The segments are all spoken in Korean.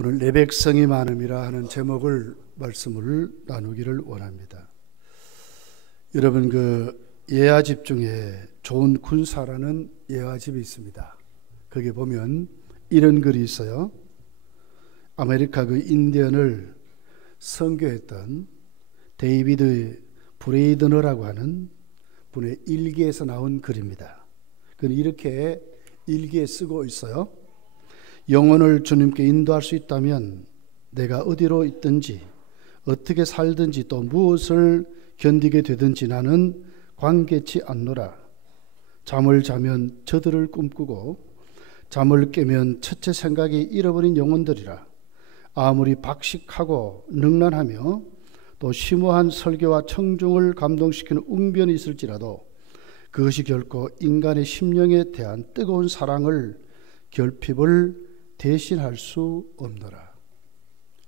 오늘 내 백성이 많음이라 하는 제목을 말씀을 나누기를 원합니다. 여러분, 예아집 중에 좋은 군사라는 예아집이 있습니다. 거기 보면 이런 글이 있어요. 아메리카 인디언을 선교했던 데이비드 브레이드너라고 하는 분의 일기에서 나온 글입니다. 그는 이렇게 일기에 쓰고 있어요. 영혼을 주님께 인도할 수 있다면 내가 어디로 있든지 어떻게 살든지 또 무엇을 견디게 되든지 나는 관계치 않노라. 잠을 자면 저들을 꿈꾸고 잠을 깨면 첫째 생각이 잃어버린 영혼들이라. 아무리 박식하고 능란하며 또 심오한 설교와 청중을 감동시키는 웅변이 있을지라도 그것이 결코 인간의 심령에 대한 뜨거운 사랑을 결핍을 대신할 수 없노라.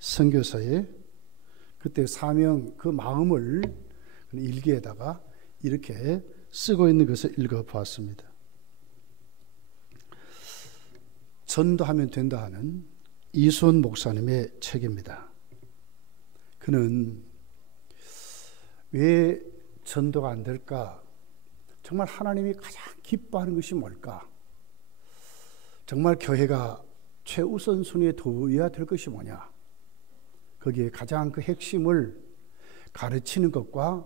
선교사의 그때 사명, 그 마음을 일기에다가 이렇게 쓰고 있는 것을 읽어보았습니다. 전도하면 된다 하는 이수원 목사님의 책입니다. 그는 왜 전도가 안 될까? 정말 하나님이 가장 기뻐하는 것이 뭘까? 정말 교회가 최우선 순위에 두어야 될 것이 뭐냐? 거기에 가장 그 핵심을 가르치는 것과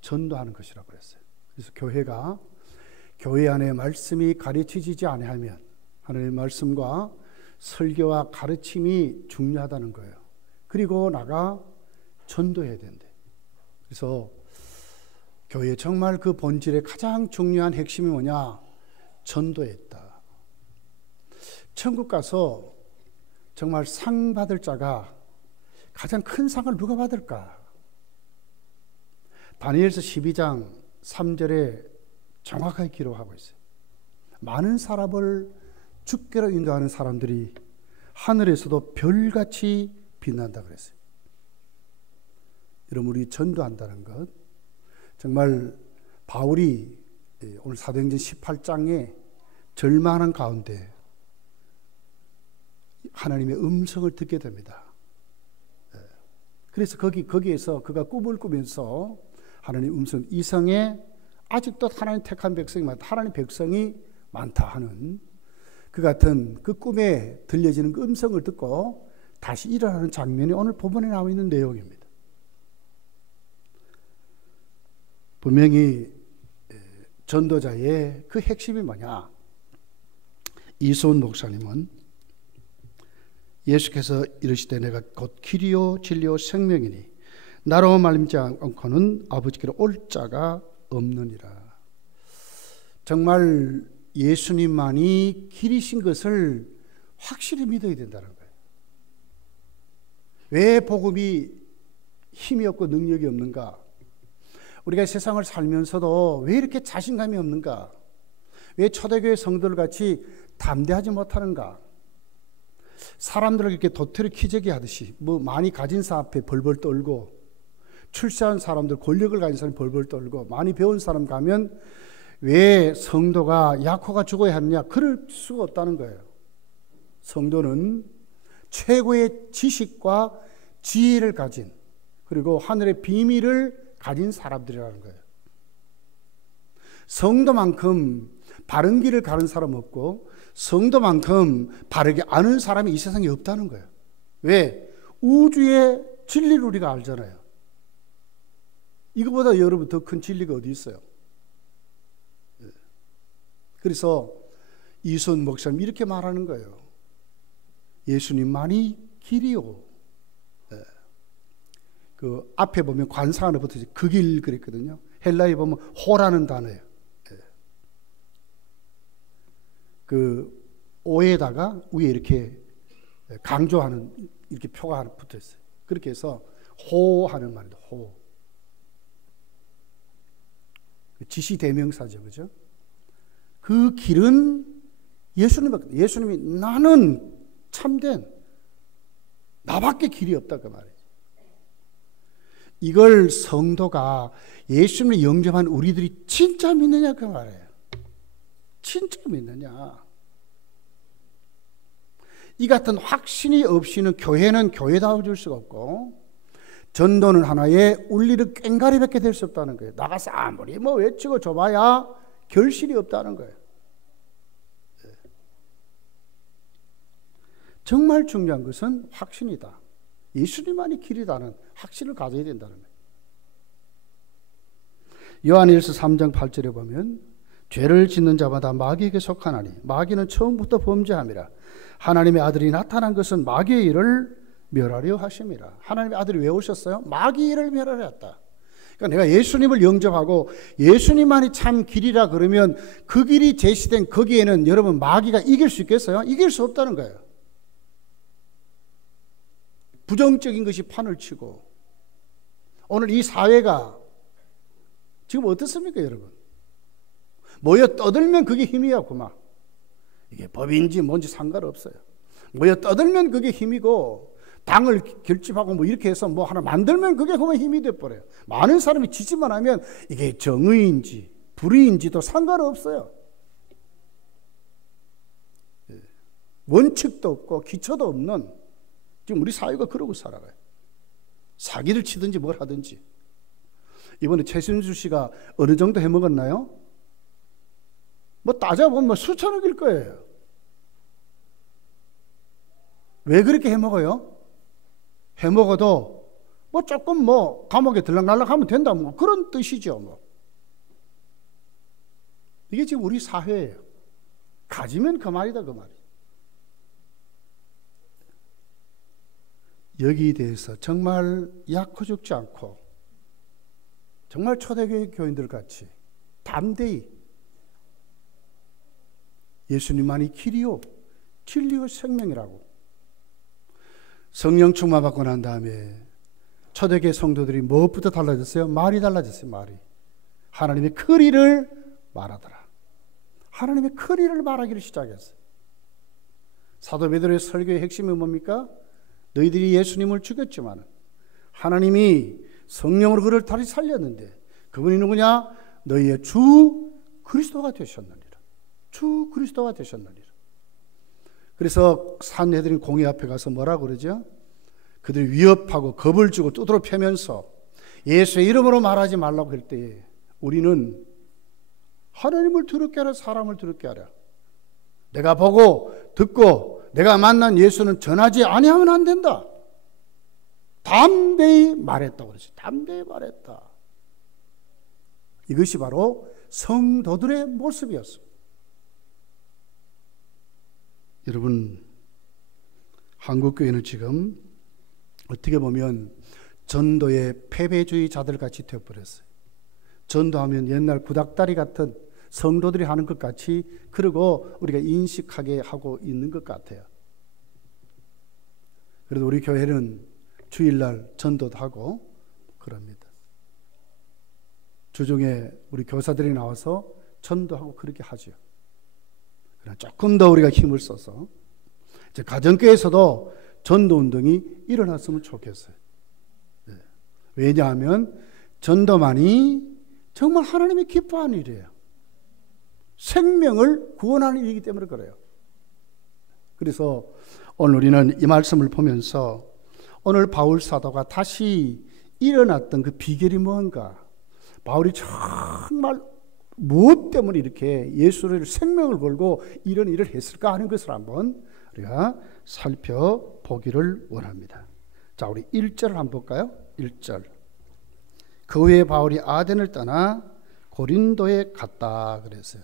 전도하는 것이라고 그랬어요. 그래서 교회가 교회 안에 말씀이 가르치지지 아니하면 하나님의 말씀과 설교와 가르침이 중요하다는 거예요. 그리고 나가 전도해야 된대. 그래서 교회 정말 그 본질의 가장 중요한 핵심이 뭐냐? 전도에 있다. 천국 가서 정말 상 받을 자가 가장 큰 상을 누가 받을까? 다니엘서 12장 3절에 정확하게 기록하고 있어요. 많은 사람을 주께로 인도하는 사람들이 하늘에서도 별같이 빛난다 그랬어요. 여러분, 우리 전도한다는 것, 정말 바울이 오늘 사도행전 18장에 절망하는 가운데 하나님의 음성을 듣게 됩니다. 그래서 거기에서 그가 꿈을 꾸면서 하나님의 음성, 이성에 아직도 하나님 택한 백성이 많다, 하나님 백성이 많다 하는 그 같은 그 꿈에 들려지는 그 음성을 듣고 다시 일어나는 장면이 오늘 본문에 나와 있는 내용입니다. 분명히 전도자의 그 핵심이 뭐냐? 이수원 목사님은 예수께서 이르시되 내가 곧 길이요 진리요 생명이니 나로 말미지 않고는 아버지께로 올 자가 없느니라. 정말 예수님만이 길이신 것을 확실히 믿어야 된다는 거예요. 왜 복음이 힘이 없고 능력이 없는가? 우리가 세상을 살면서도 왜 이렇게 자신감이 없는가? 왜 초대교회 성도들 같이 담대하지 못하는가? 사람들을 이렇게 도토리 키재기 하듯이 많이 가진 사람 앞에 벌벌 떨고, 출세한 사람들, 권력을 가진 사람이 벌벌 떨고, 많이 배운 사람 가면 왜 성도가 약호가 죽어야 하느냐? 그럴 수가 없다는 거예요. 성도는 최고의 지식과 지혜를 가진, 그리고 하늘의 비밀을 가진 사람들이라는 거예요. 성도만큼 바른 길을 가는 사람 없고 성도만큼 바르게 아는 사람이 이 세상에 없다는 거예요. 왜? 우주의 진리를 우리가 알잖아요. 이거보다 여러분 더 큰 진리가 어디 있어요? 그래서 이수원 목사님 이렇게 말하는 거예요. 예수님만이 길이요. 그 앞에 보면 관상 하나 붙어있어요. 그 길 그랬거든요. 헬라에 보면 호라는 단어예요. 그 오에다가 위에 이렇게 강조하는 이렇게 표가 하나 붙어 있어요. 그렇게 해서 호하는 말입니다. 호. 지시 대명사죠, 그죠? 그 길은 예수님이 나는 참된 나밖에 길이 없다 그 말이에요. 이걸 성도가 예수님을 영접한 우리들이 진짜 믿느냐 그 말이에요. 진짜 믿느냐? 이 같은 확신이 없이는 교회는 교회다워질 수가 없고, 전도는 하나의 울리를 꽹가리밖에 될 수 없다는 거예요. 나가서 아무리 뭐 외치고 줘봐야 결실이 없다는 거예요. 정말 중요한 것은 확신이다. 예수님만이 길이다는 확신을 가져야 된다는 거예요. 요한일서 3장 8절에 보면 죄를 짓는 자마다 마귀에게 속하나니 마귀는 처음부터 범죄함이라. 하나님의 아들이 나타난 것은 마귀의 일을 멸하려 하심이라. 하나님의 아들이 왜 오셨어요? 마귀의 일을 멸하려 했다. 그러니까 내가 예수님을 영접하고 예수님만이 참 길이라 그러면 그 길이 제시된 거기에는 여러분 마귀가 이길 수 있겠어요? 이길 수 없다는 거예요. 부정적인 것이 판을 치고, 오늘 이 사회가 지금 어떻습니까, 여러분? 모여 떠들면 그게 힘이었구만. 이게 법인지 뭔지 상관없어요. 모여 떠들면 그게 힘이고, 당을 결집하고 뭐 이렇게 해서 뭐 하나 만들면 그게 그만 힘이 돼버려요. 많은 사람이 지지만 하면 이게 정의인지 불의인지도 상관없어요. 원칙도 없고 기초도 없는 지금 우리 사회가 그러고 살아가요. 사기를 치든지 뭘 하든지. 이번에 최순실 씨가 어느 정도 해먹었나요? 뭐 따져보면 수천억일 거예요. 왜 그렇게 해먹어요? 해먹어도 뭐 조금 뭐 감옥에 들락날락 하면 된다 뭐 그런 뜻이죠. 뭐. 이게 지금 우리 사회예요. 가지면 그 말이다 그 말이. 여기에 대해서 정말 약호 죽지 않고 정말 초대교회 교인들 같이 담대히 예수님만이 길이요 진리요 생명이라고 성령 충만받고 난 다음에 초대교회 성도들이 무엇부터 달라졌어요? 말이 달라졌어요. 말이 하나님의 크리를 말하더라. 하나님의 크리를 말하기를 시작했어요. 사도 베드로의 설교의 핵심이 뭡니까? 너희들이 예수님을 죽였지만 하나님이 성령으로 그를 다시 살렸는데 그분이 누구냐? 너희의 주 그리스도가 되셨느니라. 주 그리스도가 되셨느니라. 그래서 산헤드린 공회 앞에 가서 뭐라고 그러죠? 그들이 위협하고 겁을 주고 두드러 패면서 예수의 이름으로 말하지 말라고 할 때에 우리는 하나님을 두렵게 하라, 사람을 두렵게 하라. 내가 보고 듣고 내가 만난 예수는 전하지 아니하면 안 된다. 담대히 말했다고 그러죠. 담대히 말했다. 이것이 바로 성도들의 모습이었습니다. 여러분, 한국교회는 지금 어떻게 보면 전도의 패배주의자들 같이 되어버렸어요. 전도하면 옛날 구닥다리 같은 성도들이 하는 것 같이 그러고 우리가 인식하게 하고 있는 것 같아요. 그래도 우리 교회는 주일날 전도도 하고 그럽니다. 주중에 우리 교사들이 나와서 전도하고 그렇게 하죠. 그러나 조금 더 우리가 힘을 써서 이제 가정교회에서도 전도운동이 일어났으면 좋겠어요. 네. 왜냐하면 전도만이 정말 하나님이 기뻐하는 일이에요. 생명을 구원하는 일이기 때문에 그래요. 그래서 오늘 우리는 이 말씀을 보면서 오늘 바울 사도가 다시 일어났던 그 비결이 뭔가, 바울이 정말 무엇 때문에 이렇게 예수를 생명을 걸고 이런 일을 했을까 하는 것을 한번 우리가 살펴보기를 원합니다. 자, 우리 1절을 한번 볼까요? 1절. 그 후에 바울이 아덴을 떠나 고린도에 갔다 그랬어요.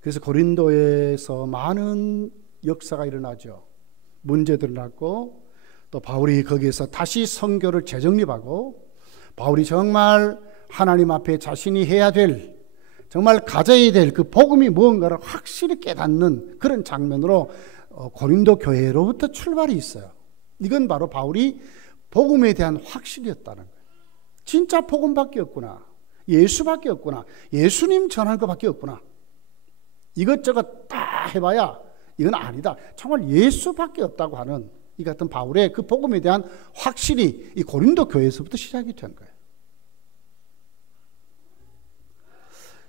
그래서 고린도에서 많은 역사가 일어나죠. 문제들이 났고 또 바울이 거기에서 다시 선교를 재정립하고 바울이 정말 하나님 앞에 자신이 해야 될, 정말 가져야 될 그 복음이 무언가를 확실히 깨닫는 그런 장면으로 고린도 교회로부터 출발이 있어요. 이건 바로 바울이 복음에 대한 확신이었다는 거예요. 진짜 복음밖에 없구나. 예수밖에 없구나. 예수님 전할 것밖에 없구나. 이것저것 다 해봐야 이건 아니다. 정말 예수밖에 없다고 하는 이 같은 바울의 그 복음에 대한 확신이 이 고린도 교회에서부터 시작이 된 거예요.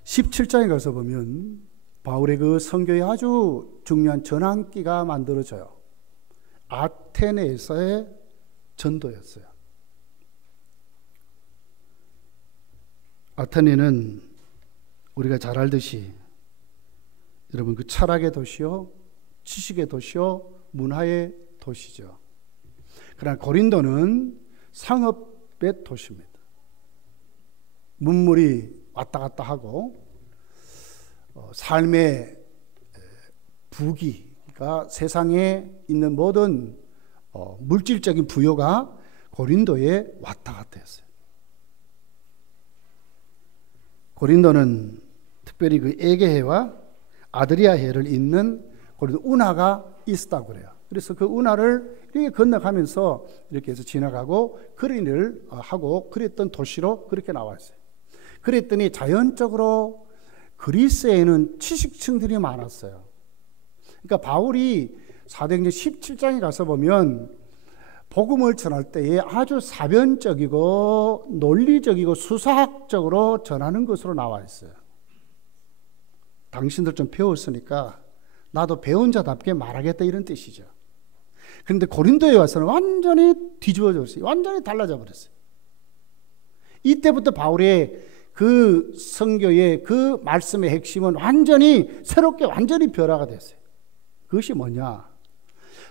17장에 가서 보면 바울의 그 선교에 아주 중요한 전환기가 만들어져요. 아테네에서의 전도였어요. 아테네는 우리가 잘 알듯이 여러분 그 철학의 도시요, 지식의 도시요, 문화의 도시죠. 그러나 고린도는 상업의 도시입니다. 문물이 왔다 갔다 하고 삶의 부귀가 세상에 있는 모든 물질적인 부여가 고린도에 왔다 갔다 했어요. 고린도는 특별히 그 에게해와 아드리아해를 잇는 고린도 운하가 있었다고 그래요. 그래서 그 운하를 이렇게 건너가면서 이렇게 해서 지나가고 그린을 하고 그랬던 도시로 그렇게 나와 있어요. 그랬더니 자연적으로 그리스에는 지식층들이 많았어요. 그러니까 바울이 사도행전 17장에 가서 보면 복음을 전할 때에 아주 사변적이고 논리적이고 수사학적으로 전하는 것으로 나와 있어요. 당신들 좀 배웠으니까 나도 배운 자답게 말하겠다 이런 뜻이죠. 그런데 고린도에 와서는 완전히 뒤집어졌어요. 완전히 달라져 버렸어요. 이때부터 바울의 그 선교의 그 말씀의 핵심은 완전히 새롭게 완전히 변화가 됐어요. 그것이 뭐냐?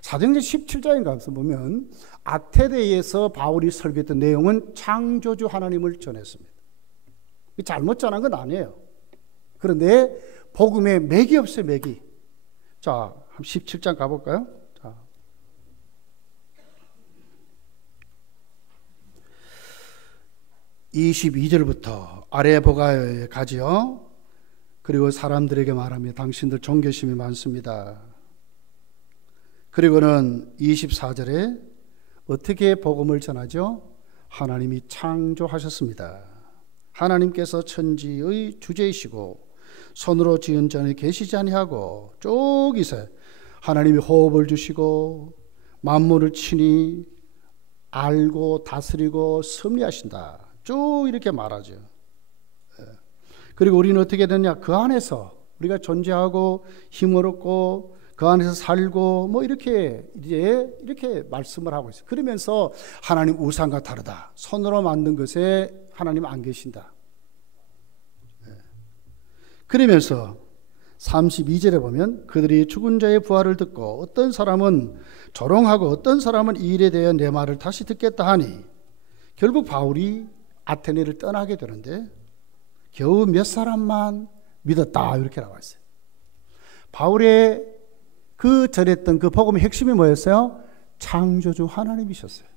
사도행전 17장에 가서 보면 아테네에서 바울이 설교했던 내용은 창조주 하나님을 전했습니다. 잘못 전한 건 아니에요. 그런데 복음에 맥이 없어요, 맥이. 자, 17장 가볼까요? 자. 22절부터 아래 보가에 가지요. 그리고 사람들에게 말하며 당신들 종교심이 많습니다. 그리고는 24절에 어떻게 복음을 전하죠? 하나님이 창조하셨습니다. 하나님께서 천지의 주제이시고 손으로 지은 자는 계시지 아니하고 쭉 있어요. 하나님이 호흡을 주시고 만물을 친히 알고 다스리고 섭리하신다. 쭉 이렇게 말하죠. 그리고 우리는 어떻게 되냐? 그 안에서 우리가 존재하고 힘을 얻고 그 안에서 살고 뭐 이렇게 이제 이렇게 말씀을 하고 있어요. 그러면서 하나님 우상과 다르다. 손으로 만든 것에 하나님 안 계신다. 그러면서 32절에 보면 그들이 죽은 자의 부활을 듣고 어떤 사람은 조롱하고 어떤 사람은 이 일에 대해 내 말을 다시 듣겠다 하니 결국 바울이 아테네를 떠나게 되는데 겨우 몇 사람만 믿었다 이렇게 나와 있어요. 바울의 그 전했던 그 복음의 핵심이 뭐였어요? 창조주 하나님이셨어요.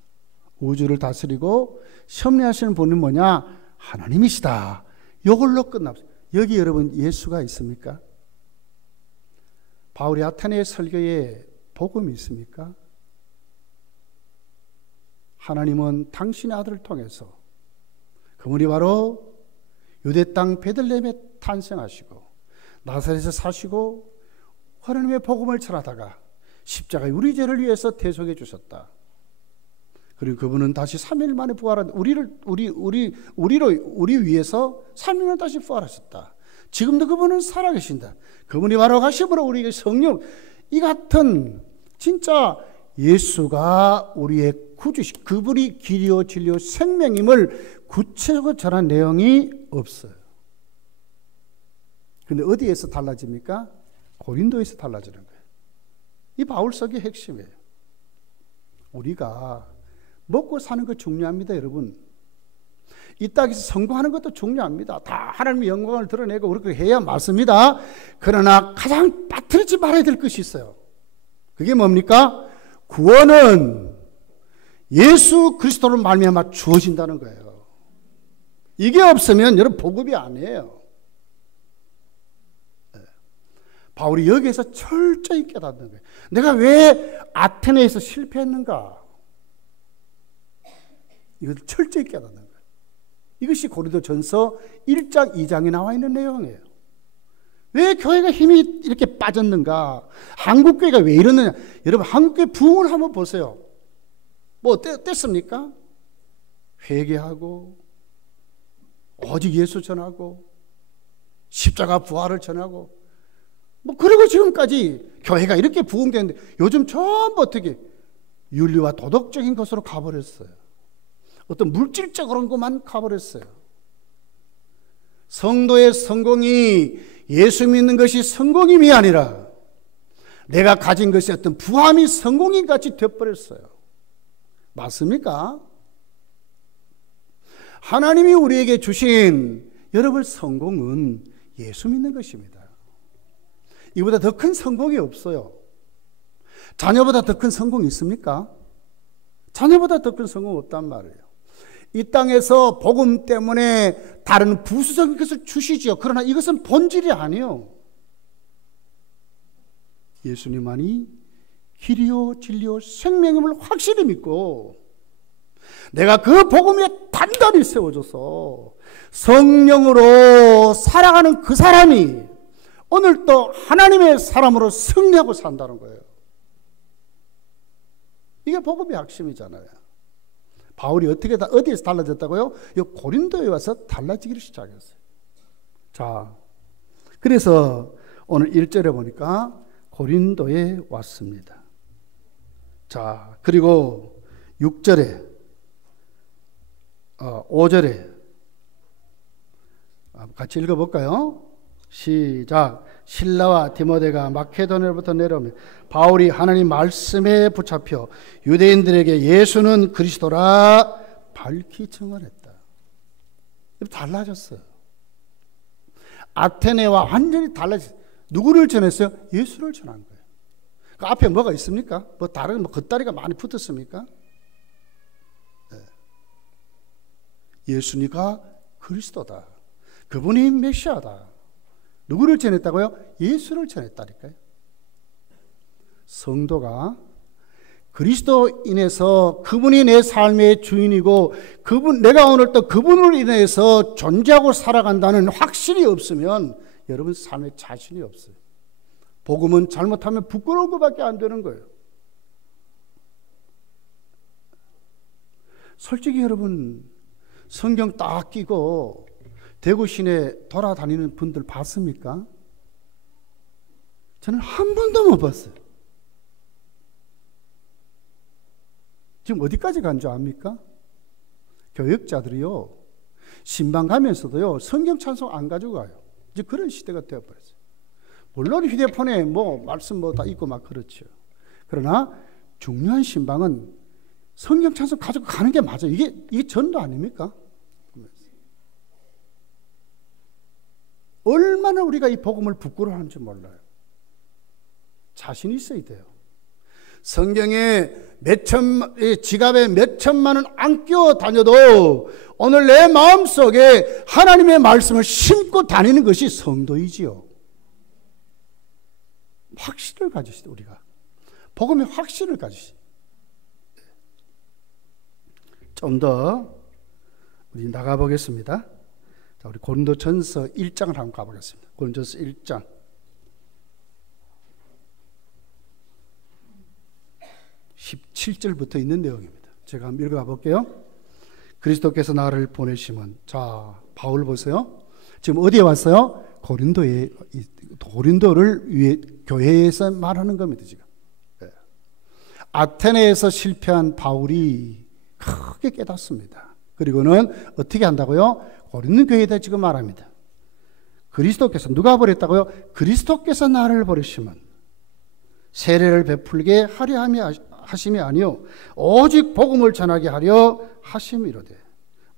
우주를 다스리고 섭리하시는 분은 뭐냐? 하나님이시다. 이걸로 끝났어요. 여기 여러분 예수가 있습니까? 바울이 아테네 설교에 복음이 있습니까? 하나님은 당신의 아들을 통해서 그분이 바로 유대 땅 베들레헴에 탄생하시고 나사렛에서 사시고 하나님의 복음을 전하다가 십자가에 우리 죄를 위해서 대속해 주셨다. 그리고 그분은 다시 3일 만에 부활한 우리 위해서 3일 만에 다시 부활하셨다. 지금도 그분은 살아계신다. 그분이 바로 가심으로 우리에게 성령 이 같은 진짜 예수가 우리의 구주시 그분이 길이요 진리요 생명임을 구체적으로 전한 내용이 없어요. 그런데 어디에서 달라집니까? 고린도에서 달라지는 거예요. 이 바울서기의 핵심이에요. 우리가 먹고 사는 거 중요합니다, 여러분. 이 땅에서 성공하는 것도 중요합니다. 다 하나님의 영광을 드러내고 그렇게 해야 맞습니다. 그러나 가장 빠뜨리지 말아야 될 것이 있어요. 그게 뭡니까? 구원은 예수 그리스도로 말미암아 주어진다는 거예요. 이게 없으면 여러분 복음이 아니에요. 바울이 여기에서 철저히 깨닫는 거예요. 내가 왜 아테네에서 실패했는가? 이걸 철저히 깨닫는 거예요. 이것이 고린도전서 1장 2장에 나와 있는 내용이에요. 왜 교회가 힘이 이렇게 빠졌는가? 한국교회가 왜 이러느냐? 여러분 한국교회 부흥을 한번 보세요. 뭐 어땠습니까? 회개하고 오직 예수 전하고 십자가 부활을 전하고 뭐 그리고 지금까지 교회가 이렇게 부흥되는데 요즘 전부 어떻게 윤리와 도덕적인 것으로 가버렸어요. 어떤 물질적으로 것만 가버렸어요. 성도의 성공이 예수 믿는 것이 성공임이 아니라 내가 가진 것이 어떤 부함이 성공인 같이 되어버렸어요. 맞습니까? 하나님이 우리에게 주신 여러분 성공은 예수 믿는 것입니다. 이보다 더 큰 성공이 없어요. 자녀보다 더 큰 성공이 있습니까? 자녀보다 더 큰 성공 없단 말이에요. 이 땅에서 복음 때문에 다른 부수적인 것을 주시지요. 그러나 이것은 본질이 아니에요. 예수님만이 길이요 진리요 생명임을 확실히 믿고 내가 그 복음 위에 단단히 세워져서 성령으로 살아가는 그 사람이 오늘 또 하나님의 사람으로 승리하고 산다는 거예요. 이게 복음의 핵심이잖아요. 바울이 어디에서 달라졌다고요? 이 고린도에 와서 달라지기를 시작했어요. 자, 그래서 오늘 1절에 보니까 고린도에 왔습니다. 자, 그리고 6절에 5절에 같이 읽어볼까요? 시작. 실라와 디모데가 마케도니아로부터 내려오면 바울이 하나님 말씀에 붙잡혀 유대인들에게 예수는 그리스도라 밝히 증언했다. 달라졌어요. 아테네와 완전히 달라졌어요. 누구를 전했어요? 예수를 전한 거예요. 그 앞에 뭐가 있습니까? 뭐 다른 겉다리가 많이 붙었습니까? 네. 예수니까 그리스도다. 그분이 메시아다. 누구를 전했다고요? 예수를 전했다니까요. 성도가 그리스도인에서 그분이 내 삶의 주인이고 내가 오늘 또 그분을 인해서 존재하고 살아간다는 확신이 없으면 여러분 삶에 자신이 없어요. 복음은 잘못하면 부끄러운 것밖에 안 되는 거예요. 솔직히 여러분 성경 딱 끼고 대구 시내 돌아다니는 분들 봤습니까? 저는 한 번도 못 봤어요. 지금 어디까지 간 줄 압니까? 교역자들이요, 신방 가면서도요, 성경 찬송 안 가지고 가요. 이제 그런 시대가 되어버렸어요. 물론 휴대폰에 말씀 다 있고 막 그렇죠. 그러나 중요한 신방은 성경 찬송 가지고 가는 게 맞아요. 이게 전도 아닙니까? 얼마나 우리가 이 복음을 부끄러워하는지 몰라요. 자신이 있어야 돼요. 성경에 지갑에 몇 천만 원 안 끼워 다녀도 오늘 내 마음속에 하나님의 말씀을 심고 다니는 것이 성도이지요. 확신을 가지시다. 우리가 복음의 확신을 가지시다. 좀 더 우리 나가보겠습니다. 자, 우리 고린도전서 1장을 한번 가보겠습니다. 고린도전서 1장 17절부터 있는 내용입니다. 제가 한번 읽어가 볼게요. 그리스도께서 나를 보내시면, 자, 바울 보세요. 지금 어디에 왔어요? 고린도를 위해 교회에서 말하는 겁니다. 지금 아테네에서 실패한 바울이 크게 깨닫습니다. 그리고는 어떻게 한다고요? 고린도 교회에다 지금 말합니다. 그리스도께서, 누가 버렸다고요? 그리스도께서 나를 버리시면 세례를 베풀게 하려 하심이 아니요 오직 복음을 전하게 하려 하심이로되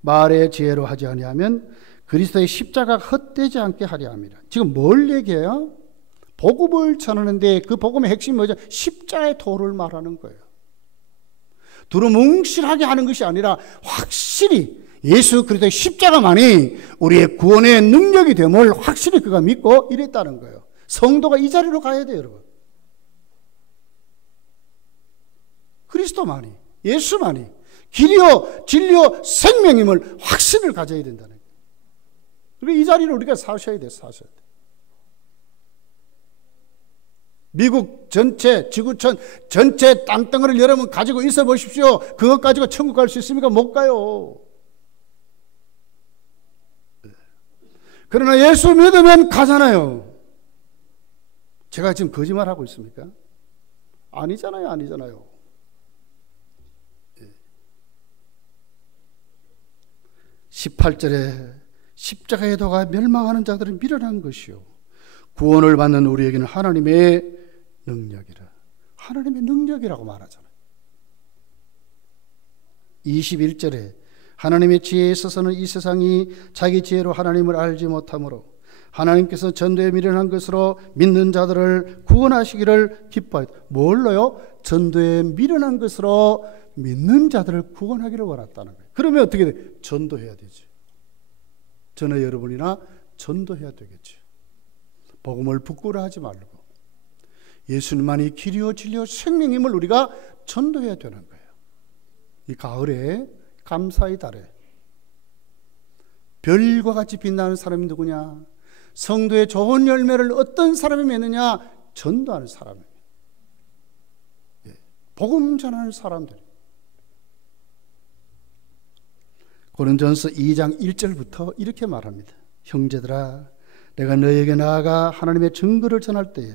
말의 지혜로 하지 아니하면 그리스도의 십자가가 헛되지 않게 하려 함이라. 지금 뭘 얘기해요? 복음을 전하는데 그 복음의 핵심이 뭐죠? 십자가의 도를 말하는 거예요. 두루뭉실하게 하는 것이 아니라 확실히 예수 그리스도의 십자가만이 우리의 구원의 능력이 됨을 확실히 그가 믿고 이랬다는 거예요. 성도가 이 자리로 가야 돼요, 여러분. 그리스도만이, 예수만이 길이요 진리요 생명임을 확신을 가져야 된다는 거예요. 그리고 이 자리를 우리가 사셔야 돼요. 사셔야 돼요. 미국 전체, 지구촌 전체 땅덩어리를 여러분 가지고 있어 보십시오. 그것 가지고 천국 갈 수 있습니까? 못 가요. 그러나 예수 믿으면 가잖아요. 제가 지금 거짓말하고 있습니까? 아니잖아요. 아니잖아요. 18절에 십자가의 도가 멸망하는 자들은 미련한 것이요 구원을 받는 우리에게는 하나님의 능력이라. 하나님의 능력이라고 말하잖아요. 21절에 하나님의 지혜에 있어서는 이 세상이 자기 지혜로 하나님을 알지 못하므로 하나님께서 전도에 미련한 것으로 믿는 자들을 구원하시기를 기뻐하였다. 뭘로요? 전도에 미련한 것으로 믿는 자들을 구원하기를 원했다는 거예요. 그러면 어떻게 돼? 전도해야 되죠. 저는 여러분이나 전도해야 되겠죠. 복음을 부끄러워하지 말고 예수님만이 길이요 진리요 생명임을 우리가 전도해야 되는 거예요. 이 가을에 감사의 달에 별과 같이 빛나는 사람이 누구냐? 성도의 좋은 열매를 어떤 사람이 맺느냐? 전도하는 사람이에요. 복음 전하는 사람들. 고린도전서 2장 1절부터 이렇게 말합니다. 형제들아, 내가 너에게 나아가 하나님의 증거를 전할 때에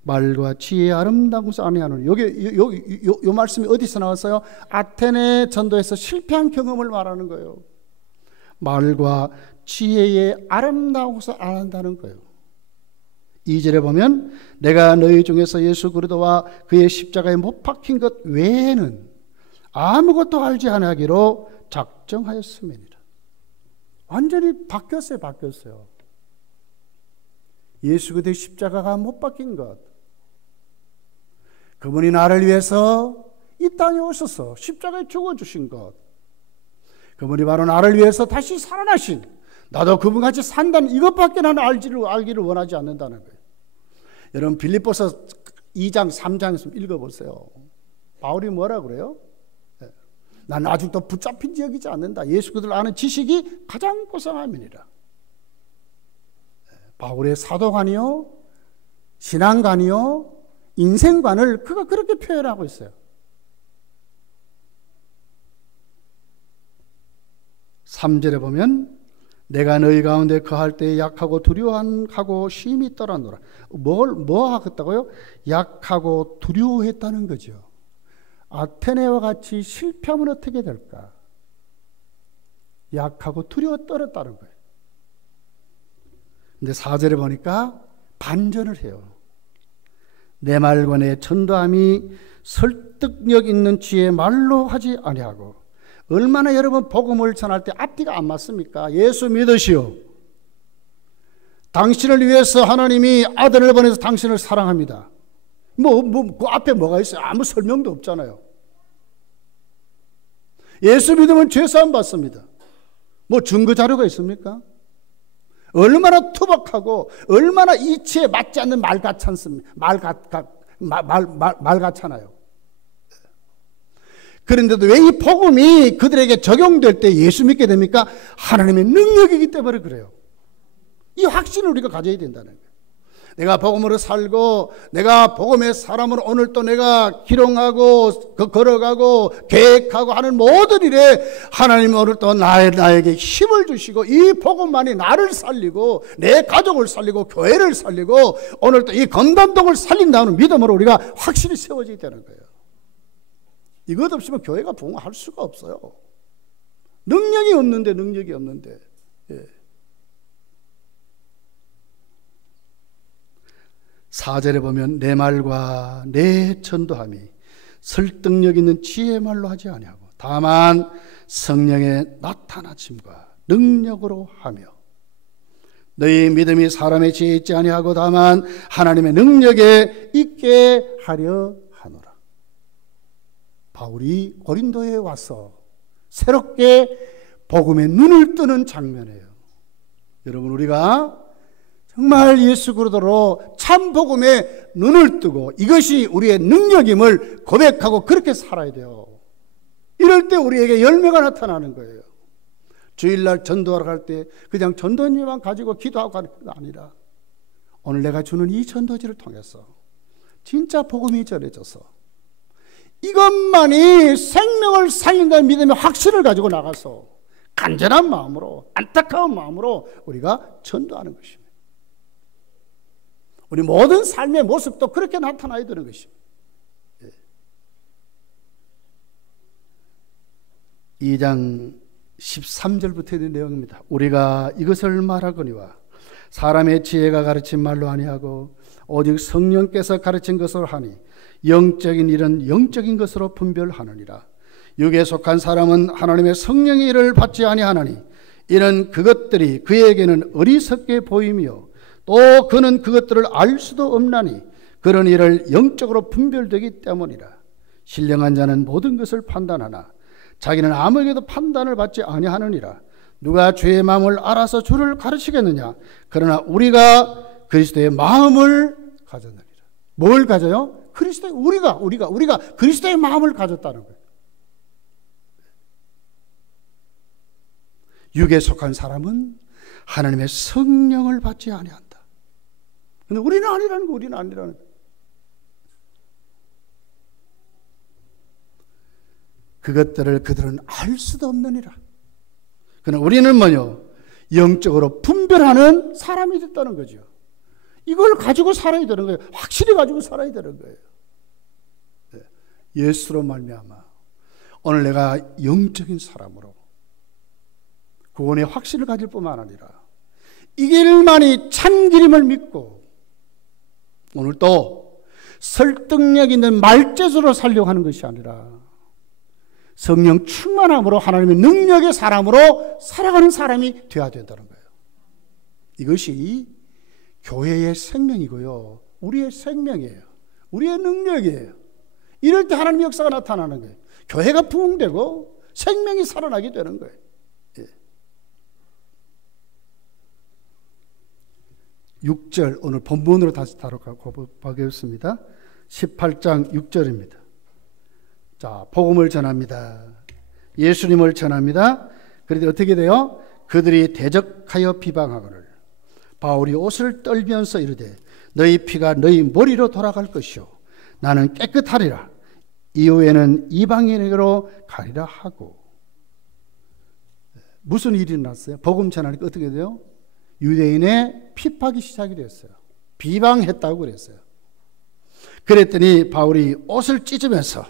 말과 지혜의 아름다운 것을 아니하노니. 요 말씀이 어디서 나왔어요? 아테네 전도에서 실패한 경험을 말하는 거예요. 말과 지혜의 아름다운 것을 안 한다는 거예요. 2절에 보면 내가 너희 중에서 예수 그리스도와 그의 십자가에 못 박힌 것 외에는 아무것도 알지 아니하기로 작정하였음이니라. 완전히 바뀌었어요. 예수 그리스도의 십자가가 못 박힌 것, 그분이 나를 위해서 이 땅에 오셔서 십자가에 죽어주신 것, 그분이 바로 나를 위해서 다시 살아나신, 나도 그분같이 산다는 이것밖에 나는 알기를 원하지 않는다는 거예요. 여러분 빌립보서 2장 3장에서 읽어보세요. 바울이 뭐라 그래요? 나는 아직도 붙잡힌 지 여기지 않는다. 예수 그리스도를 아는 지식이 가장 고상함이니라. 바울의 사도관이요, 신앙관이요, 인생관을 그가 그렇게 표현하고 있어요. 3절에 보면 내가 너희 가운데 거할 때에 약하고 두려워하고 심히 떨었노라. 뭐 하겠다고요? 약하고 두려워했다는 거죠. 아테네와 같이 실패하면 어떻게 될까? 약하고 두려워 떨었다는 거예요. 근데 4절에 보니까 반전을 해요. 내 말과 내 전도함이 설득력 있는 지혜의 말로 하지 아니하고. 얼마나 여러분 복음을 전할 때 앞뒤가 안 맞습니까? 예수 믿으시오. 당신을 위해서 하나님이 아들을 보내서 당신을 사랑합니다. 그 앞에 뭐가 있어요? 아무 설명도 없잖아요. 예수 믿으면 죄사함 받습니다. 뭐 증거 자료가 있습니까? 얼마나 투박하고 얼마나 이치에 맞지 않는 말 같잖습니까? 말 같잖아요. 그런데도 왜 이 복음이 그들에게 적용될 때 예수 믿게 됩니까? 하나님의 능력이기 때문에 그래요. 이 확신을 우리가 가져야 된다는 거예요. 내가 복음으로 살고 내가 복음의 사람으로 오늘 또 내가 기록하고 걸어가고 계획하고 하는 모든 일에 하나님 오늘 또 나에게 힘을 주시고 이 복음만이 나를 살리고 내 가족을 살리고 교회를 살리고 오늘 또 이 건담동을 살린다는 믿음으로 우리가 확실히 세워지게 되는 거예요. 이것 없으면 교회가 부흥할 수가 없어요. 능력이 없는데. 예. 4절에 보면 내 말과 내 전도함이 설득력 있는 지혜의 말로 하지 아니하고 다만 성령의 나타나심과 능력으로 하며 너희 믿음이 사람의 지혜에 있지 아니하고 다만 하나님의 능력에 있게 하려 하노라. 바울이 고린도에 와서 새롭게 복음의 눈을 뜨는 장면이에요. 여러분 우리가 정말 예수 그리스도로 참 복음에 눈을 뜨고 이것이 우리의 능력임을 고백하고 그렇게 살아야 돼요. 이럴 때 우리에게 열매가 나타나는 거예요. 주일날 전도하러 갈 때 그냥 전도지만 가지고 기도하고 가는 게 아니라 오늘 내가 주는 이 전도지를 통해서 진짜 복음이 전해져서 이것만이 생명을 살린다는 믿음의 확신을 가지고 나가서 간절한 마음으로 안타까운 마음으로 우리가 전도하는 것입니다. 우리 모든 삶의 모습도 그렇게 나타나야 되는 것입니다. 2장 13절부터 있는 내용입니다. 우리가 이것을 말하거니와 사람의 지혜가 가르친 말로 아니하고 오직 성령께서 가르친 것으로 하니 영적인 일은 영적인 것으로 분별하느니라. 육에 속한 사람은 하나님의 성령의 일을 받지 아니하나니 이는 그것들이 그에게는 어리석게 보이며 또 그는 그것들을 알 수도 없나니 그런 일을 영적으로 분별되기 때문이라. 신령한 자는 모든 것을 판단하나 자기는 아무에게도 판단을 받지 아니하느니라. 누가 주의 마음을 알아서 주를 가르치겠느냐? 그러나 우리가 그리스도의 마음을 가졌느니라. 뭘 가져요? 그리스도의 우리가 그리스도의 마음을 가졌다는 거예요. 육에 속한 사람은 하나님의 성령을 받지 아니한다. 근데 우리는 아니라는 거예요. 그것들을 그들은 알 수도 없느니라. 그러나 우리는 뭐요? 영적으로 분별하는 사람이 됐다는 거죠. 이걸 가지고 살아야 되는 거예요. 확실히 가지고 살아야 되는 거예요. 예수로 말미암아 오늘 내가 영적인 사람으로 구원의 확신을 가질 뿐만 아니라 이 길만이 참 길임을 믿고 오늘 또 설득력 있는 말재주로 살려고 하는 것이 아니라 성령 충만함으로 하나님의 능력의 사람으로 살아가는 사람이 되어야 된다는 거예요. 이것이 교회의 생명이고요. 우리의 생명이에요. 우리의 능력이에요. 이럴 때 하나님의 역사가 나타나는 거예요. 교회가 부흥되고 생명이 살아나게 되는 거예요. 6절 오늘 본문으로 다시 다뤄보겠습니다. 18장 6절입니다. 자, 복음을 전합니다. 예수님을 전합니다. 그런데 어떻게 돼요? 그들이 대적하여 비방하거늘 바울이 옷을 떨면서 이르되 너희 피가 너희 머리로 돌아갈 것이요 나는 깨끗하리라. 이후에는 이방인에게로 가리라 하고. 무슨 일이 일어났어요? 복음 전하니까 어떻게 돼요? 유대인의 핍박이 시작이 됐어요. 비방했다고 그랬어요. 그랬더니 바울이 옷을 찢으면서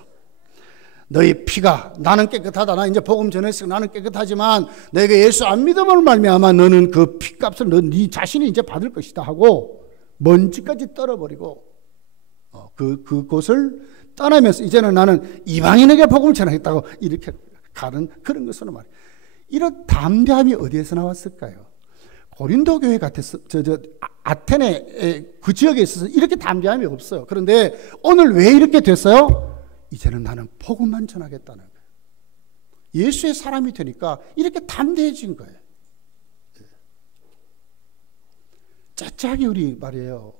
너희 피가 나는 깨끗하다. 나 이제 복음 전했으니까 나는 깨끗하지만 너희가 예수 안 믿음을 말미암아 너는 그 피값을 네 자신이 이제 받을 것이다 하고 먼지까지 떨어버리고 그곳을 떠나면서 이제는 나는 이방인에게 복음을 전하겠다고 이렇게 가는 그런 것으로 말이에요. 이런 담대함이 어디에서 나왔을까요? 고린도 교회 같았어. 아테네 그 지역에 있어서 이렇게 담대함이 없어요. 그런데 오늘 왜 이렇게 됐어요? 이제는 나는 복음만 전하겠다는 거예요. 예수의 사람이 되니까 이렇게 담대해진 거예요. 째째하게 우리 말이에요.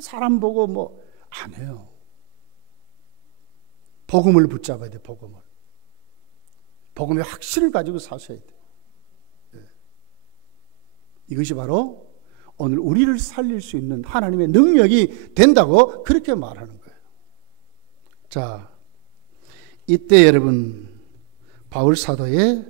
사람 보고 안 해요. 복음을 붙잡아야 돼. 복음의 확신을 가지고 사셔야 돼. 이것이 바로 오늘 우리를 살릴 수 있는 하나님의 능력이 된다고 그렇게 말하는 거예요. 자, 이때 여러분 바울 사도의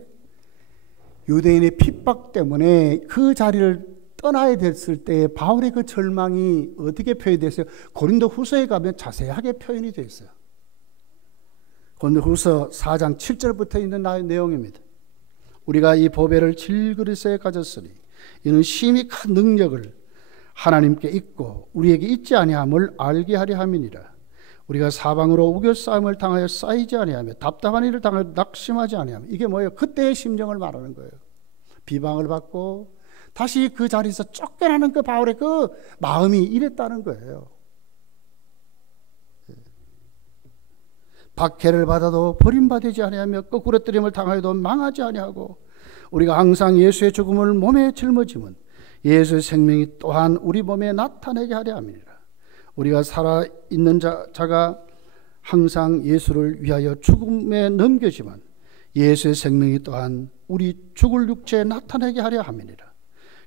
유대인의 핍박 때문에 그 자리를 떠나야 됐을 때 바울의 그 절망이 어떻게 표현이 됐어요? 고린도 후서에 가면 자세하게 표현이 되어 있어요. 고린도 후서 4장 7절부터 있는 내용입니다. 우리가 이 보배를 질그릇에 가졌으니 이는 심히 큰 능력을 하나님께 있고 우리에게 있지 아니함을 알게 하려 함이니라. 우리가 사방으로 우겨싸움을 당하여 쌓이지 아니하며 답답한 일을 당하여 낙심하지 아니하며. 이게 뭐예요? 그때의 심정을 말하는 거예요. 비방을 받고 다시 그 자리에서 쫓겨나는 그 바울의 그 마음이 이랬다는 거예요. 박해를 받아도 버림받지 아니하며 거꾸러뜨림을 당하여도 망하지 아니하고 우리가 항상 예수의 죽음을 몸에 짊어지면 예수의 생명이 또한 우리 몸에 나타내게 하려 함이니라. 우리가 살아있는 자가 항상 예수를 위하여 죽음에 넘겨지만 예수의 생명이 또한 우리 죽을 육체에 나타내게 하려 함이니라.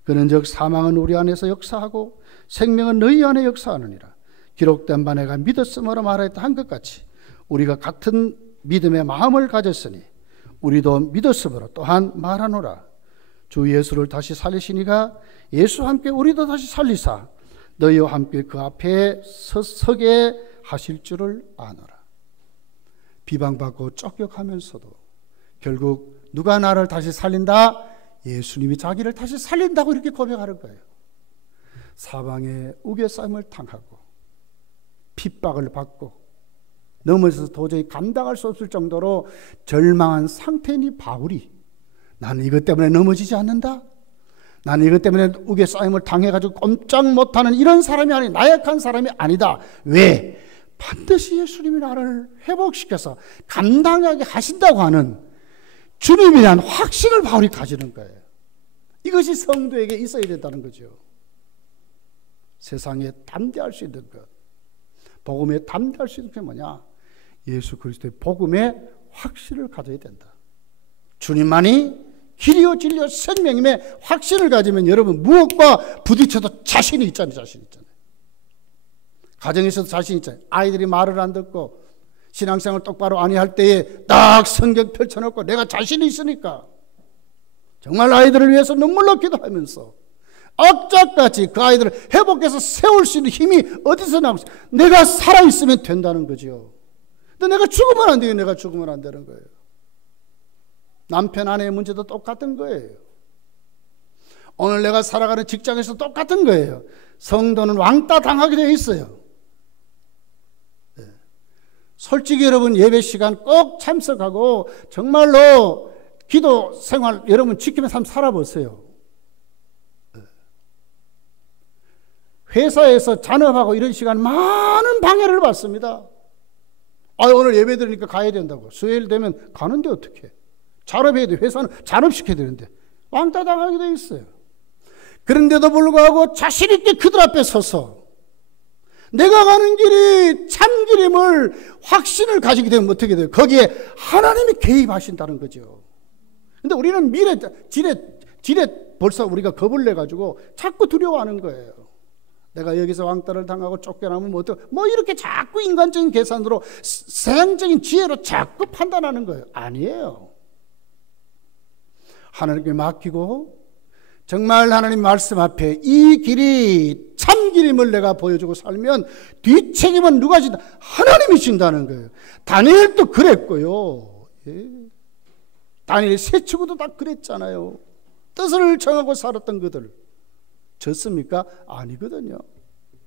그런즉 사망은 우리 안에서 역사하고 생명은 너희 안에 역사하느니라. 기록된 바 내가 믿었으므로 말하였다 한 것 같이 우리가 같은 믿음의 마음을 가졌으니 우리도 믿었으므로 또한 말하노라. 주 예수를 다시 살리시니가 예수와 함께 우리도 다시 살리사 너희와 함께 그 앞에 서게 하실 줄을 아노라. 비방받고 쫓겨가면서도 결국 누가 나를 다시 살린다? 예수님이 자기를 다시 살린다고 이렇게 고백하는 거예요. 사방에 우겨싸임을 당하고 핍박을 받고 넘어져서 도저히 감당할 수 없을 정도로 절망한 상태인 이 바울이 나는 이것 때문에 넘어지지 않는다. 나는 이것 때문에 우겨싸임을 당해가지고 꼼짝 못하는 이런 사람이 아니, 나약한 사람이 아니다. 왜? 반드시 예수님이 나를 회복시켜서 감당하게 하신다고 하는 주님에 대한 확신을 바울이 가지는 거예요. 이것이 성도에게 있어야 된다는 거죠. 세상에 담대할 수 있는 것, 복음에 담대할 수 있는 게 뭐냐? 예수 그리스도의 복음에 확신을 가져야 된다. 주님만이 길이요 진리요 생명임에 확신을 가지면 여러분 무엇과 부딪혀도 자신이 있잖아요. 자신 있잖아요. 가정에서도 자신 있잖아요. 아이들이 말을 안 듣고 신앙생활 똑바로 안 할 때에 딱 성경 펼쳐놓고 내가 자신이 있으니까 정말 아이들을 위해서 눈물로 기도하면서 악착같이 그 아이들을 회복해서 세울 수 있는 힘이 어디서 나오고 내가 살아있으면 된다는 거죠. 근데 내가 죽으면 안 돼요. 내가 죽으면 안 되는 거예요. 남편 아내의 문제도 똑같은 거예요. 오늘 내가 살아가는 직장에서 똑같은 거예요. 성도는 왕따 당하게 되어 있어요. 네. 솔직히 여러분 예배 시간 꼭 참석하고 정말로 기도 생활 여러분 지키면서 한번 살아보세요. 네. 회사에서 잔업하고 이런 시간 많은 방해를 받습니다. 오늘 예배 드리니까 가야 된다고. 수요일 되면 가는데 어떻게? 잔업해야 돼. 회사는 잔업시켜야 되는데 왕따 당하게 돼 있어요. 그런데도 불구하고 자신 있게 그들 앞에 서서 내가 가는 길이 참 길임을 확신을 가지게 되면 어떻게 돼요? 거기에 하나님이 개입하신다는 거죠. 근데 우리는 미래 지레 벌써 우리가 겁을 내 가지고 자꾸 두려워하는 거예요. 내가 여기서 왕따를 당하고 쫓겨나면 뭐 이렇게 자꾸 인간적인 계산으로 세상적인 지혜로 자꾸 판단하는 거예요. 아니에요. 하나님께 맡기고 정말 하나님 말씀 앞에 이 길이 참 길임을 내가 보여주고 살면 뒷책임은 누가 진다? 하나님이 진다는 거예요. 다니엘도 그랬고요. 예. 다니엘 세 친구도 다 그랬잖아요. 뜻을 정하고 살았던 그들 졌습니까? 아니거든요.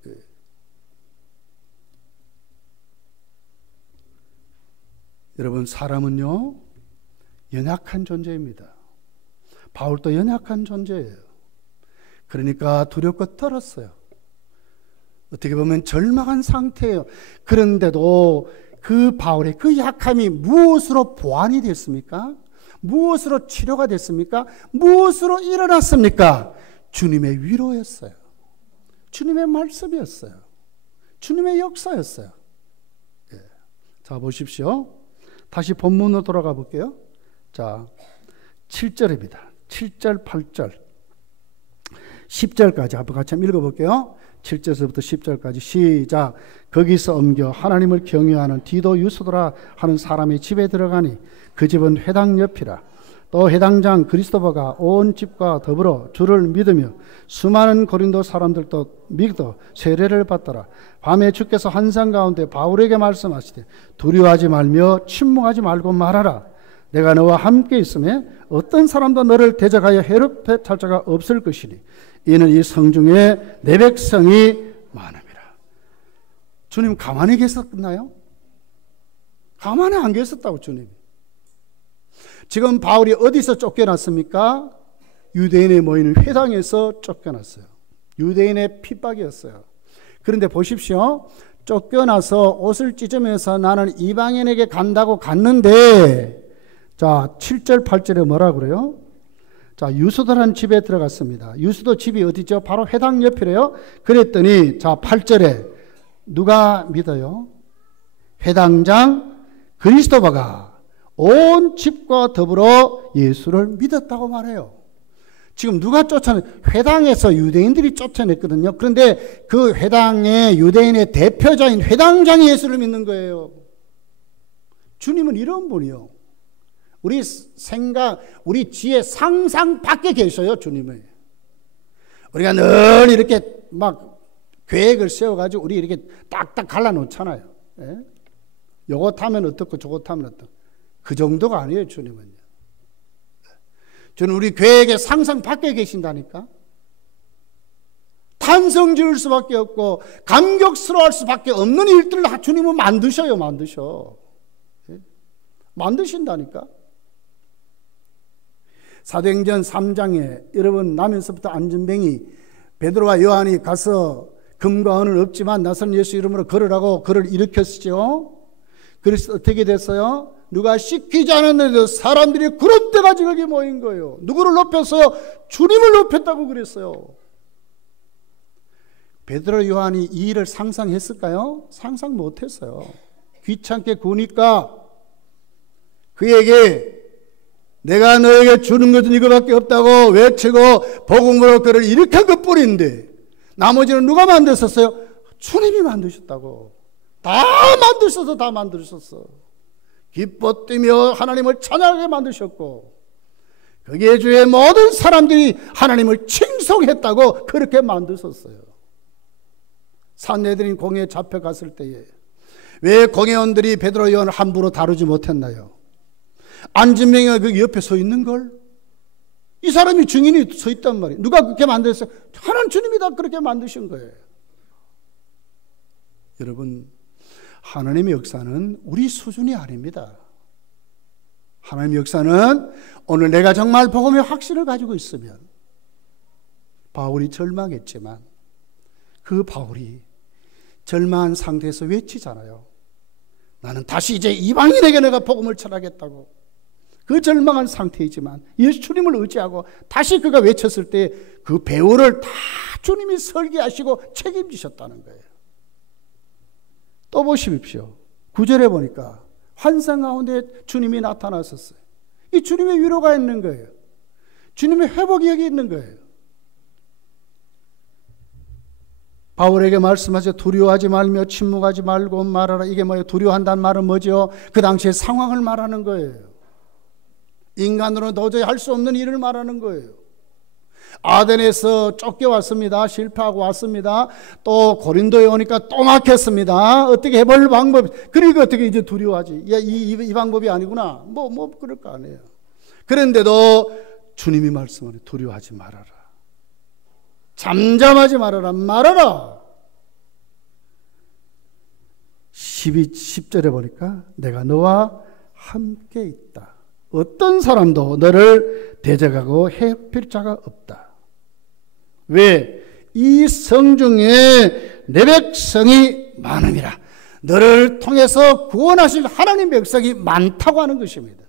예. 여러분 사람은요 연약한 존재입니다. 바울도 연약한 존재예요. 그러니까 두렵고 떨었어요. 어떻게 보면 절망한 상태예요. 그런데도 그 바울의 그 약함이 무엇으로 보완이 됐습니까? 무엇으로 치료가 됐습니까? 무엇으로 일어났습니까? 주님의 위로였어요. 주님의 말씀이었어요. 주님의 역사였어요. 예. 자 보십시오. 다시 본문으로 돌아가 볼게요. 자 7절입니다. 7절, 8절, 10절까지 한번 같이 한번 읽어볼게요. 7절에서부터 10절까지 시작. 거기서 옮겨 하나님을 경외하는 디도 유스도라 하는 사람의 집에 들어가니 그 집은 회당 옆이라. 또 회당장 그리스도바가 온 집과 더불어 주를 믿으며 수많은 고린도 사람들도 믿어 세례를 받더라. 밤에 주께서 환상 가운데 바울에게 말씀하시되 두려워하지 말며 침묵하지 말고 말하라. 내가 너와 함께 있음에 어떤 사람도 너를 대적하여 해롭게 할 자가 없을 것이니 이는 이 성중에 내 백성이 많음이라. 주님 가만히 계셨나요? 가만히 안 계셨다고 주님이. 지금 바울이 어디서 쫓겨났습니까? 유대인에 모이는 회당에서 쫓겨났어요. 유대인의 핍박이었어요. 그런데 보십시오. 쫓겨나서 옷을 찢으면서 나는 이방인에게 간다고 갔는데 자 7절 8절에 뭐라 그래요? 자 유스도라는 집에 들어갔습니다. 유스도 집이 어디죠? 바로 회당 옆이래요. 그랬더니 자 8절에 누가 믿어요? 회당장 그리스도바가 온 집과 더불어 예수를 믿었다고 말해요. 지금 누가 회당에서 유대인들이 쫓아냈거든요. 그런데 그 회당의 유대인의 대표자인 회당장이 예수를 믿는 거예요. 주님은 이런 분이요. 우리 생각, 우리 지혜 상상 밖에 계셔요, 주님은. 우리가 늘 이렇게 막 계획을 세워가지고 우리 이렇게 딱딱 갈라놓잖아요. 예? 요것 하면 어떻고 저것 하면 어떻고. 그 정도가 아니에요, 주님은요. 저는 우리 교회에게 상상 밖에 계신다니까. 탄성 지을 수밖에 없고 감격스러워할 수밖에 없는 일들을 주님은 만드셔요. 만드신다니까. 사도행전 3장에 여러분 나면서부터 안전뱅이 베드로와 요한이 가서 금과 은은 없지만 나선 예수 이름으로 걸으라고 그를 일으켰죠. 그래서 어떻게 됐어요? 누가 시키지 않았는데도 사람들이 구름대가 지게 모인 거예요. 누구를 높였어요? 주님을 높였다고 그랬어요. 베드로 요한이 이 일을 상상했을까요? 상상 못했어요. 귀찮게 구니까 그에게 내가 너에게 주는 것은 이거밖에 없다고 외치고 복음으로 그를 일으킨 것뿐인데 나머지는 누가 만드셨어요? 주님이 만드셨다고. 다 만드셨어. 기뻐 뛰며 하나님을 찬양하게 만드셨고 거기에 주의 모든 사람들이 하나님을 칭송했다고 그렇게 만드셨어요. 산헤드린 공회에 잡혀갔을 때에 왜 공회원들이 베드로 요한을 함부로 다루지 못했나요? 안진뱅이가 그 옆에 서 있는 걸? 이 사람이 증인이 서 있단 말이에요. 누가 그렇게 만들었어요? 하나님 주님이 다 그렇게 만드신 거예요. 여러분, 하나님의 역사는 우리 수준이 아닙니다. 하나님의 역사는 오늘 내가 정말 복음의 확신을 가지고 있으면 바울이 절망했지만 그 바울이 절망한 상태에서 외치잖아요. 나는 다시 이제 이방인에게 내가 복음을 전하겠다고. 그 절망한 상태이지만 예수 주님을 의지하고 다시 그가 외쳤을 때 그 배후를 다 주님이 설계하시고 책임지셨다는 거예요. 또 보십시오. 9절에 보니까 환상 가운데 주님이 나타나셨어요. 이 주님의 위로가 있는 거예요. 주님의 회복이 여기 있는 거예요. 바울에게 말씀하셔 두려워하지 말며 침묵하지 말고 말하라. 이게 뭐예요? 두려워한다는 말은 뭐죠? 그 당시의 상황을 말하는 거예요. 인간으로 도저히 할 수 없는 일을 말하는 거예요. 아덴에서 쫓겨왔습니다. 실패하고 왔습니다. 또 고린도에 오니까 또 막혔습니다. 어떻게 해볼 방법이, 그러니까 어떻게 이제 두려워하지? 야, 이 방법이 아니구나. 뭐 그럴 거 아니에요. 그런데도 주님이 말씀하는 두려워하지 말아라. 잠잠하지 말아라. 10절에 보니까 내가 너와 함께 있다. 어떤 사람도 너를 대적하고 해필 자가 없다. 왜? 이 성중에 내 백성이 많음이라. 너를 통해서 구원하실 하나님 백성이 많다고 하는 것입니다.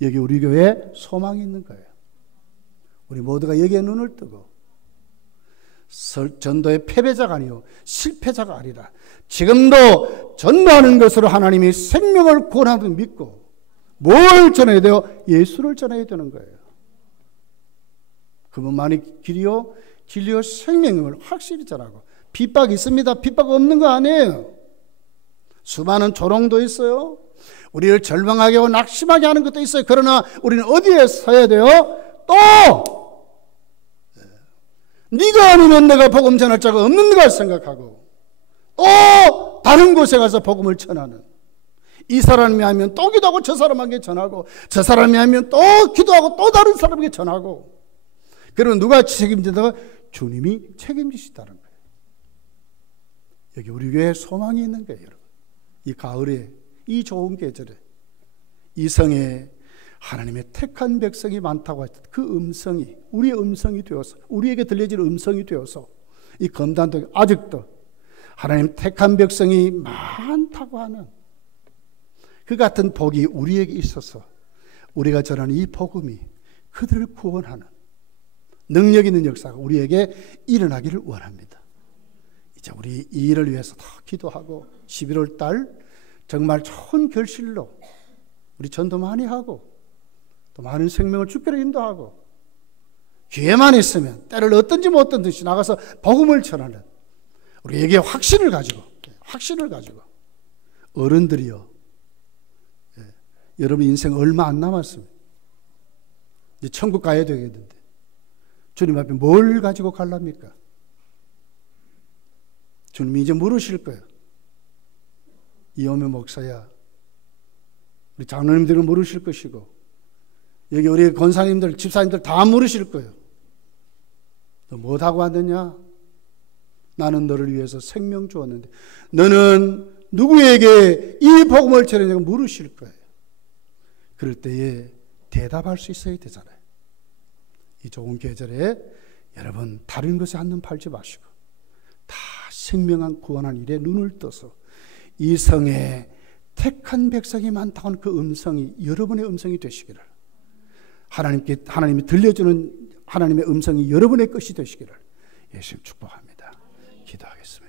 여기 우리 교회에 소망이 있는 거예요. 우리 모두가 여기에 눈을 뜨고 전도의 패배자가 아니요 실패자가 아니라 지금도 전도하는 것으로 하나님이 생명을 구원하는 믿고 뭘 전해야 돼요? 예수를 전해야 되는 거예요. 그분만이 길이요 진리요 생명을 확실히 전하고. 핍박이 있습니다. 핍박 없는 거 아니에요. 수많은 조롱도 있어요. 우리를 절망하게 하고 낙심하게 하는 것도 있어요. 그러나 우리는 어디에 서야 돼요? 또 네가 아니면 내가 복음 전할 자가 없는 걸 생각하고 또 다른 곳에 가서 복음을 전하는. 이 사람이 하면 또 기도하고 저 사람에게 전하고 저 사람이 하면 또 기도하고 또 다른 사람에게 전하고. 그러면 누가 책임진다고? 주님이 책임지시다는 거예요. 여기 우리 교회에 소망이 있는 거예요. 여러분. 이 가을에 이 좋은 계절에 이 성에 하나님의 택한 백성이 많다고 했던 그 음성이 우리의 음성이 되어서 우리에게 들려질 음성이 되어서 이 검단도 아직도 하나님 택한 백성이 많다고 하는 그 같은 복이 우리에게 있어서 우리가 전하는 이 복음이 그들을 구원하는 능력 있는 역사가 우리에게 일어나기를 원합니다. 이제 우리 이 일을 위해서 더 기도하고 11월 달 정말 좋은 결실로 우리 전도 많이 하고 또 많은 생명을 주께로 인도하고 기회만 있으면 때를 얻든지 못 얻든지 나가서 복음을 전하는 우리에게 확신을 가지고 어른들이요. 여러분 인생 얼마 안 남았습니다. 이제 천국 가야 되겠는데 주님 앞에 뭘 가지고 갈랍니까? 주님이 이제 물으실 거예요. 이호매 목사야, 우리 장로님들은 물으실 것이고 여기 우리 권사님들, 집사님들 다 물으실 거예요. 너 뭐하고 왔느냐? 나는 너를 위해서 생명 주었는데 너는 누구에게 이 복음을 전했냐고 물으실 거예요. 그럴 때에 대답할 수 있어야 되잖아요. 이 좋은 계절에 여러분 다른 것에 한눈 팔지 마시고 다 생명한 구원한 일에 눈을 떠서 이 성에 택한 백성이 많다는 그 음성이 여러분의 음성이 되시기를, 하나님이 들려주는 하나님의 음성이 여러분의 것이 되시기를 예수님 축복합니다. 기도하겠습니다.